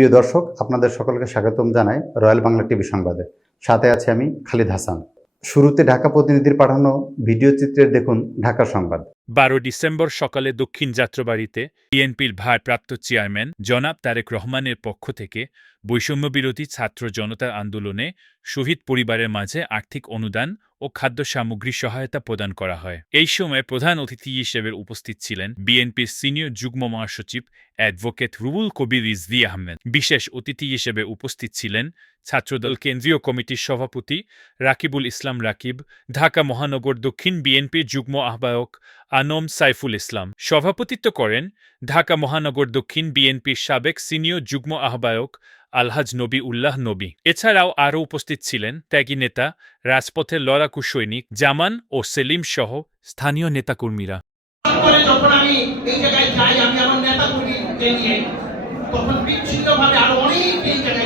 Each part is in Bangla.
প্রিয় দর্শক, আপনাদের সকলকে স্বাগতম জানায় রয়্যাল বাংলা টিভি সংবাদে। সাথে আছে আমি খালিদ হাসান। শুরুতে ঢাকা প্রতিনিধির পাঠানো ভিডিও চিত্রের দেখুন ঢাকা সংবাদ। বারো ডিসেম্বর সকালে দক্ষিণ যাত্রাবাড়িতে বিএনপির ভারপ্রাপ্ত চেয়ারম্যান জনাব তারেক রহমানের পক্ষ থেকে বৈষম্য বিরোধী ছাত্র জনতা আন্দোলনে শহীদ পরিবারের মাঝে আর্থিক অনুদান ও খাদ্য সামগ্রী সহায়তা প্রদান করা হয়। এই সময় প্রধান অতিথি হিসেবে উপস্থিত ছিলেন বিএনপির সিনিয়র যুগ্ম মহাসচিব অ্যাডভোকেট রুবুল কবির রিজভি আহমেদ। বিশেষ অতিথি হিসেবে উপস্থিত ছিলেন ছাত্রদল কেন্দ্রীয় কমিটির সভাপতি রাকিবুল ইসলাম রাকিব, ঢাকা মহানগর দক্ষিণ বিএনপির যুগ্ম আহ্বায়ক আনম সাইফুল ইসলাম। সভাপতিত্ব করেন ঢাকা মহানগর দক্ষিণ বিএনপির সাবেক সিনিয়র যুগ্ম আহ্বায়ক আলহাজ নবী উল্লাহ নবী। এছাড়াও আরও উপস্থিত ছিলেন ত্যাগী নেতা রাজপথের লড়াকু সৈনিক জামান ও সেলিম সহ স্থানীয় নেতাকর্মীরা। আমি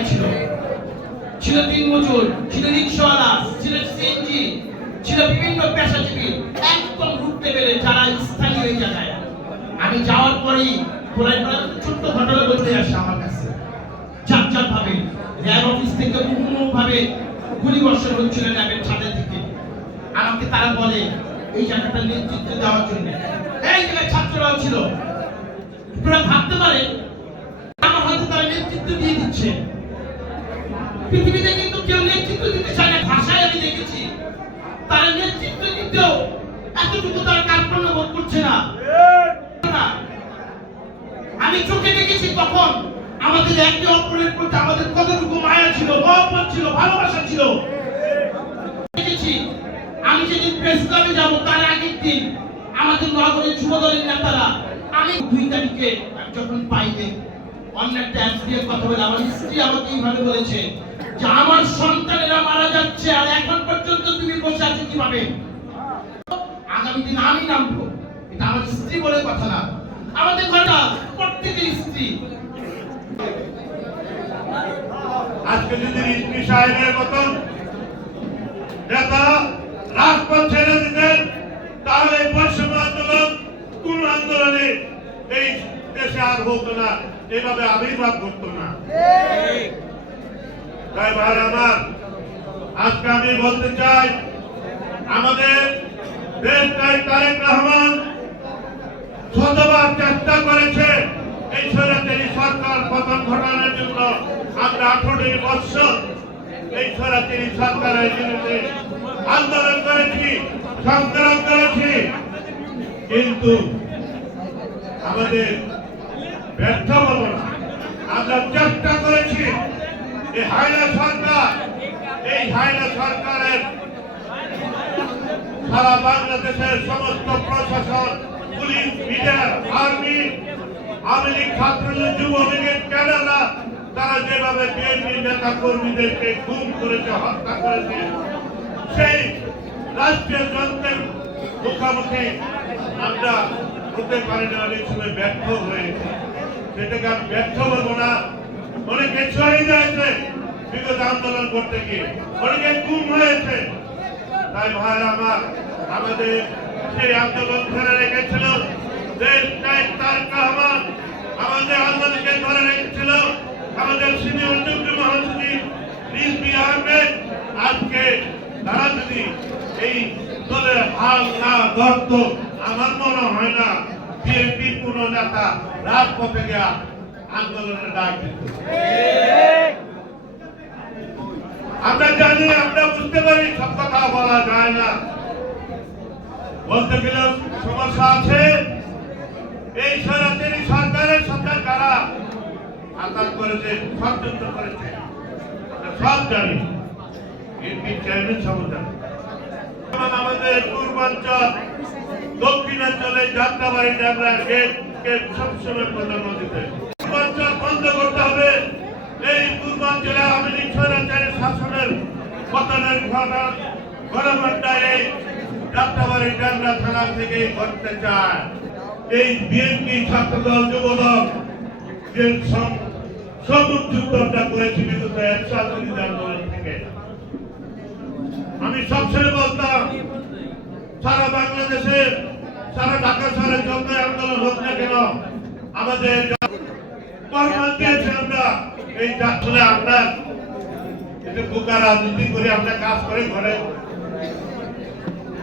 ছিল। মজুর ছিল রিক্সাওয়ালা, ছিল সিএনজি ছিল বিভিন্ন পেশাজীবী, একদম যারা স্থানীয় এই জায়গায়। আমি যাওয়ার পরেই ছোট্ট ঘটনা বলতে আসে আমার ভাবে র্যাব অফিস থেকে বিভিন্ন ভাবে গুলি বর্ষণ হচ্ছিল র্যাবের আমাকে তারা বলে, এই জায়গাটা নেতৃত্ব দেওয়ার জন্য। এই জায়গায় ছাত্ররাও ছিল। ভাবতে পারেন আমার তারা নেতৃত্ব দিয়ে দিচ্ছে। পৃথিবীতে কিন্তু কেউ নেতৃত্ব দিতে চায় না, ভাষায় আমি দেখেছি। তারা নেতৃত্ব দিতেও এতটুকু তারা কার্পণ্য বোধ করছে না। আমি চোখে দেখেছি তখন আমাদের একে ছিল, ভালোবাসা ছিল। আমি যেদিন প্রেস ক্লাবে যাব, তার আগের দিন আমাদের নগরের যুব দলের নেতারা আমি দুই তারিখে যখন পাইলে অন্য একটা অ্যাক্সিডেন্ট কথা বলে, আমার স্ত্রী আমাকে এইভাবে বলেছে যে, আমার সন্তানেরা মারা যাচ্ছে, আর এখন পর্যন্ত তুমি বসে আছো কীভাবে? আগামী দিন আমি নামবো। এটা আমার স্ত্রী বলে কথা না। আমাদের ঘরটা প্রত্যেকের স্ত্রী। আজকে যদি রিজভি সাহেবের মতন নেতা রাজপথ ছেড়ে দিতেন, তাহলে বৈষম্য আন্দোলন, কোন আন্দোলনে এই দেশে আর হতো না। এভাবে আবির্ভাব করতো না। তাই ভাই আমার, আজকে আমি বলতে চাই, আমাদের দেশ নায়ক তারেক রহমান শতবার চেষ্টা করেছে এই সরকার পতন ঘটানোর জন্য। আমরা আঠারোটি বৎসর এই স্বৈরাচারী সরকারের বিরুদ্ধে আন্দোলন করেছি, সংগ্রাম করেছি। কিন্তু আমাদের ব্যর্থ হব না। আমরা চেষ্টা করেছি এই হাইলা সরকার, এই হাইলা সরকারের সারা বাংলাদেশের সমস্ত প্রশাসন, police, media, army, Awami League, Chhatra League, যুবলীগের ক্যাডাররা তারা যেভাবে বিএনপি নেতা কর্মীদেরকে গুম করেছে, হত্যা করেছে, সেই রাষ্ট্রীয় যন্ত্রের মুখোমুখি আমরা হতে পারি না অনেক সময় ব্যর্থ হয়েছে সেটাকে আমি ব্যর্থ বলব না। অনেকে শহীদ হয়েছে বিগত আন্দোলন করতে গিয়ে। অনেকে গুম হয়েছে। তাই ভাই আমার, আমাদের সেই আন্দোলন ধরে রেখেছিল দেশ তারেক রহমান আমাদের আন্দোলনকে ধরে রেখেছিল আমাদের সিনিয়র যুগ্ম মহাসচিব রিজবি আহমেদ আজকে তারা যদি এই দলের হাল না ধরত, আমার মনে হয় না বিএনপির কোন নেতা রাজপথে গিয়া আন্দোলনের ডাক দিত। আমরা জানি, আমরা বুঝতে পারি, সব কথা বলা যায় না। বলতে গেলে সমস্যা আছে। এই যারা আঘাত করেছে ষড়যন্ত্র করেছে। সব জানি। এমপি চেয়ারম্যান সব জানি। আমাদের পূর্বাঞ্চল, দক্ষিণাঞ্চলে যাত্রাবাড়ি আমরা সবসময় প্রাধান্য দিতে পূর্বাঞ্চল বন্ধ করতে হবে। এই পূর্বাঞ্চলে আওয়ামী লীগ স্বৈরাচারী শাসনের পতনের ঘটনা ঘটনাটা যাত্রাবাড়ি ডান্ডা থানা থেকে ঘটতে চায়। এই বিএনপি ছাত্রদল, যুবদল সম- সমুদ্রটা করেছে বিগত আমি সবসময় বলতাম, সারা বাংলাদেশে, সারা ঢাকা শহরে যত আন্দোলন হোক না কেন, আমাদের আমরা, এই যাত্রা আমরা বোকা আমরা কাজ করে ঘরে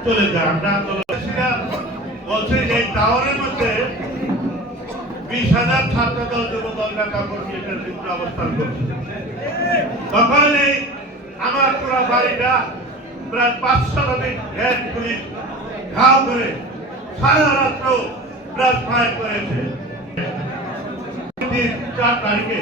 চলে যায় আমরা বলছে যে এই টাওয়ারের মধ্যে বিশ হাজার ছাত্র দল নেতা কর্মী বিরুদ্ধে অবস্থান করছে। তখন আমার পুরো বাড়িটা প্রায় পাঁচশো শতাধিক হেড পুলিশ ঘাও করে সারা রাত্র প্রায় ফায়ার করেছে। চার তারিখে